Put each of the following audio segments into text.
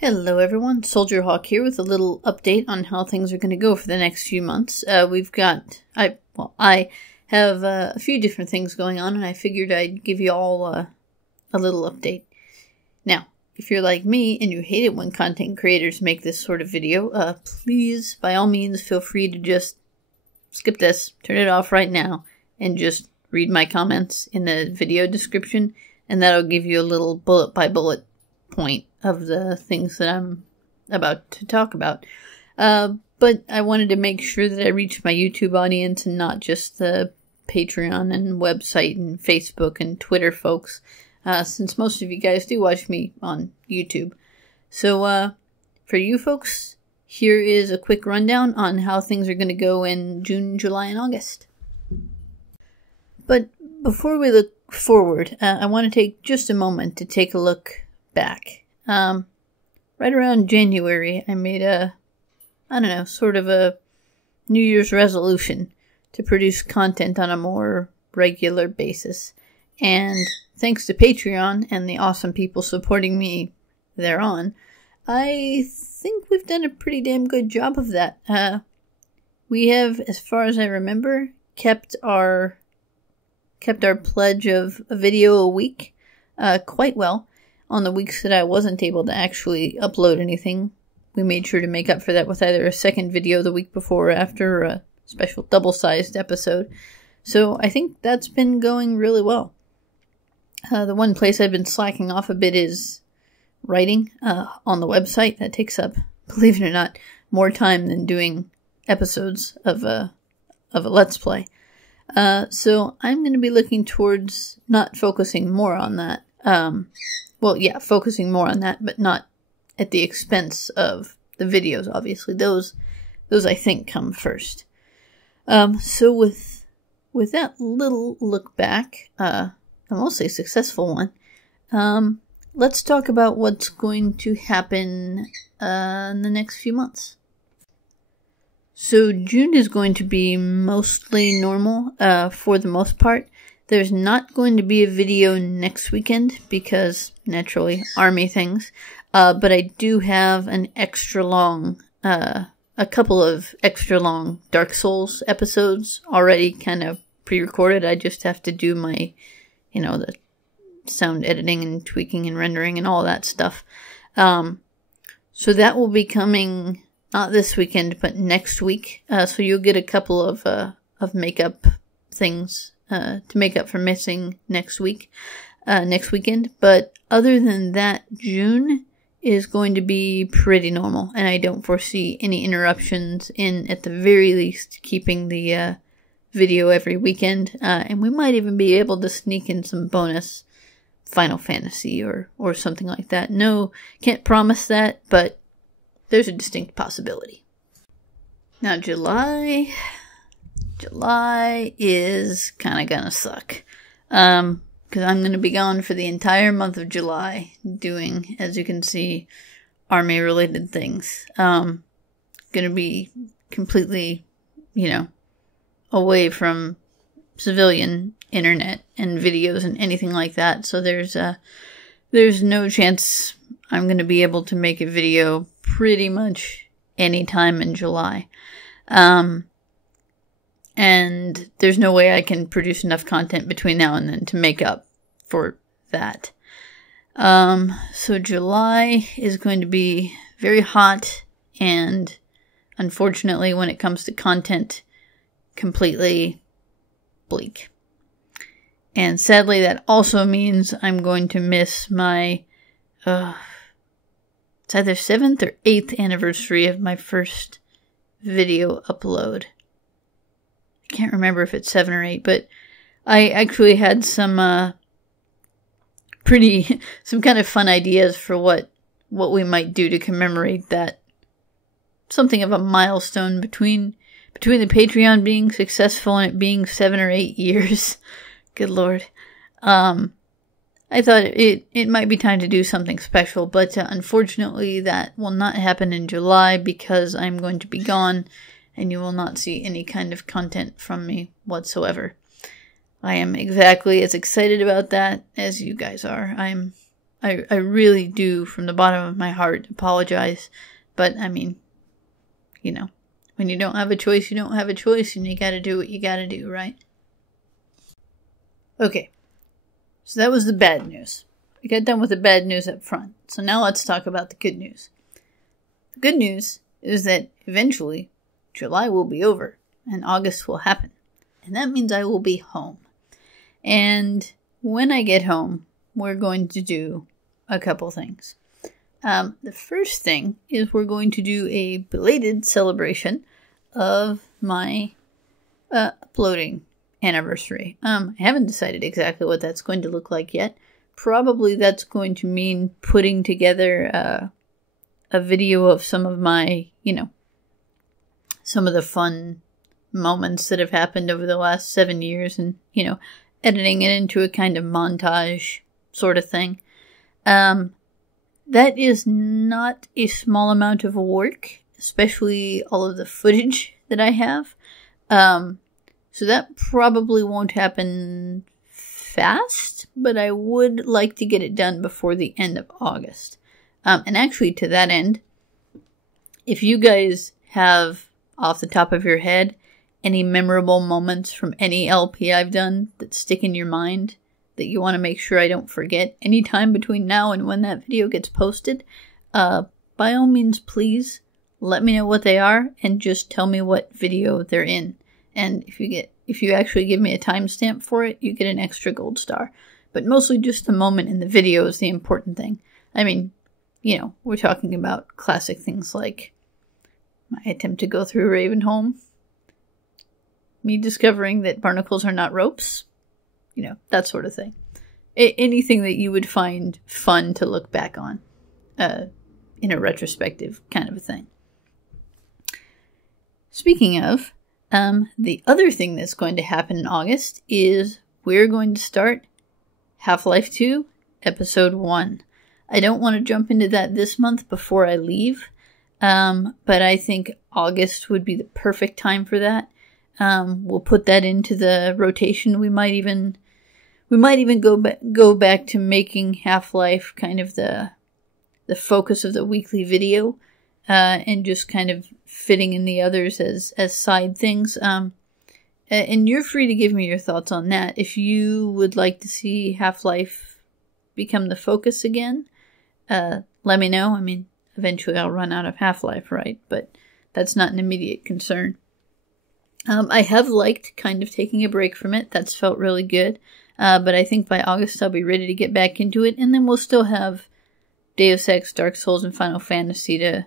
Hello everyone, Soldier Hawk here with a little update on how things are going to go for the next few months. I have a few different things going on, and I figured I'd give you all a little update. Now, if you're like me and you hate it when content creators make this sort of video, please, by all means, feel free to just skip this, turn it off right now, and just read my comments in the video description, and that'll give you a little bullet by bullet point of the things that I'm about to talk about. But I wanted to make sure that I reached my YouTube audience and not just the Patreon and website and Facebook and Twitter folks, since most of you guys do watch me on YouTube. So for you folks, here is a quick rundown on how things are going to go in June, July, and August. But before we look forward, I want to take just a moment to take a look back. Right around January, I made sort of a New Year's resolution to produce content on a more regular basis. And thanks to Patreon and the awesome people supporting me thereon, I think we've done a pretty damn good job of that. We have, as far as I remember, kept our pledge of a video a week quite well. On the weeks that I wasn't able to actually upload anything, we made sure to make up for that with either a second video the week before or after, or a special double-sized episode. So I think that's been going really well. The one place I've been slacking off a bit is writing on the website. That takes up, believe it or not, more time than doing episodes of a Let's Play. So I'm going to be looking towards not focusing more on that. Focusing more on that, but not at the expense of the videos, obviously. Those I think come first. So with that little look back, a mostly successful one, let's talk about what's going to happen in the next few months. So June is going to be mostly normal for the most part. There's not going to be a video next weekend because, naturally, army things. But I do have an extra long, a couple of extra long Dark Souls episodes already kind of pre-recorded. I just have to do my, the sound editing and tweaking and rendering and all that stuff. So that will be coming, not this weekend, but next week. So you'll get a couple of makeup things to make up for missing next weekend. But other than that, June is going to be pretty normal, and I don't foresee any interruptions in, at the very least, keeping the video every weekend. And we might even be able to sneak in some bonus Final Fantasy or something like that. No, can't promise that, but there's a distinct possibility. Now, July is kind of gonna suck. Because I'm gonna be gone for the entire month of July doing, as you can see, army-related things. Gonna be completely, away from civilian internet and videos and anything like that. So there's no chance I'm gonna be able to make a video pretty much any time in July. And there's no way I can produce enough content between now and then to make up for that. So July is going to be very hot and, unfortunately, when it comes to content, completely bleak. And sadly, that also means I'm going to miss my, it's either 7th or 8th anniversary of my first video upload. I can't remember if it's 7 or 8, but I actually had some kind of fun ideas for what we might do to commemorate that. Something of a milestone between the Patreon being successful and it being 7 or 8 years. Good Lord. I thought it might be time to do something special, but unfortunately that will not happen in July because I'm going to be gone. And you will not see any kind of content from me whatsoever. I am exactly as excited about that as you guys are. I'm I really do, from the bottom of my heart, apologize. But, I mean, you know, when you don't have a choice, you don't have a choice, and you gotta do what you gotta do, right? Okay, so that was the bad news. I got done with the bad news up front. So now let's talk about the good news. The good news is that eventually July will be over and August will happen. And that means I will be home. And when I get home, we're going to do a couple things. The first thing is we're going to do a belated celebration of my uploading anniversary. I haven't decided exactly what that's going to look like yet. Probably that's going to mean putting together a video of some of my, some of the fun moments that have happened over the last 7 years and, editing it into a kind of montage sort of thing. That is not a small amount of work, especially all of the footage that I have. So that probably won't happen fast, but I would like to get it done before the end of August. And actually, to that end, if you guys have, off the top of your head, any memorable moments from any LP I've done that stick in your mind that you want to make sure I don't forget anytime between now and when that video gets posted, by all means, please let me know what they are and just tell me what video they're in. And if you actually give me a timestamp for it, you get an extra gold star. But mostly just the moment in the video is the important thing. I mean, we're talking about classic things like my attempt to go through Ravenholm, me discovering that barnacles are not ropes, that sort of thing. Anything that you would find fun to look back on in a retrospective kind of a thing. Speaking of, the other thing that's going to happen in August is we're going to start Half-Life 2, Episode 1. I don't want to jump into that this month before I leave, but I think August would be the perfect time for that. We'll put that into the rotation. We might even go back to making Half-Life kind of the focus of the weekly video, and just kind of fitting in the others as side things. And you're free to give me your thoughts on that. If you would like to see Half-Life become the focus again, let me know. I mean, eventually I'll run out of Half-Life, right? But that's not an immediate concern. I have liked kind of taking a break from it. That's felt really good. But I think by August I'll be ready to get back into it. And then we'll still have Deus Ex, Dark Souls, and Final Fantasy to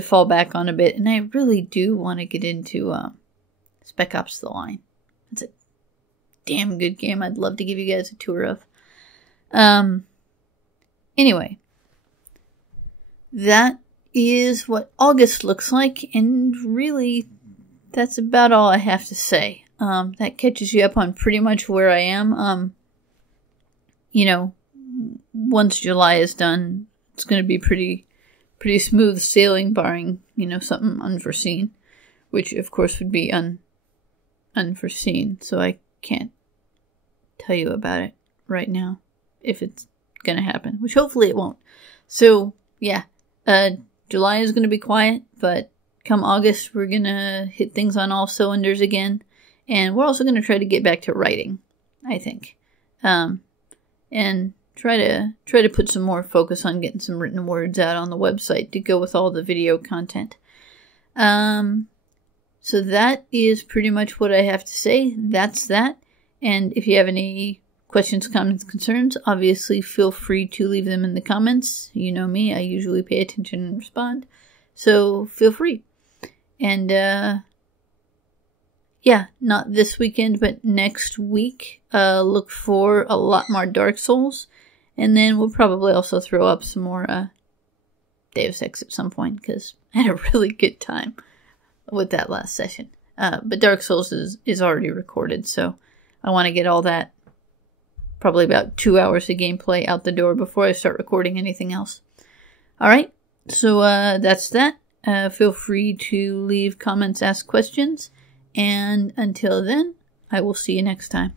fall back on a bit. And I really do want to get into Spec Ops: The Line. It's a damn good game I'd love to give you guys a tour of. Anyway, that is what August looks like, and really, that's about all I have to say. That catches you up on pretty much where I am. Once July is done, it's going to be pretty smooth sailing, barring, something unforeseen, which of course would be unforeseen, so I can't tell you about it right now, if it's gonna happen, which hopefully it won't. So, yeah, July is gonna be quiet, but come August, we're gonna hit things on all cylinders again, and we're also gonna try to get back to writing, I think, and try to put some more focus on getting some written words out on the website to go with all the video content. So that is pretty much what I have to say. That's that. And if you have any questions, comments, concerns, obviously feel free to leave them in the comments. You know me, I usually pay attention and respond. So feel free. And, yeah, not this weekend, but next week, look for a lot more Dark Souls. And then we'll probably also throw up some more, Deus Ex at some point, because I had a really good time with that last session. But Dark Souls is already recorded, so I want to get all that, probably about 2 hours of gameplay out the door before I start recording anything else. Alright, so that's that. Feel free to leave comments, ask questions, and until then, I will see you next time.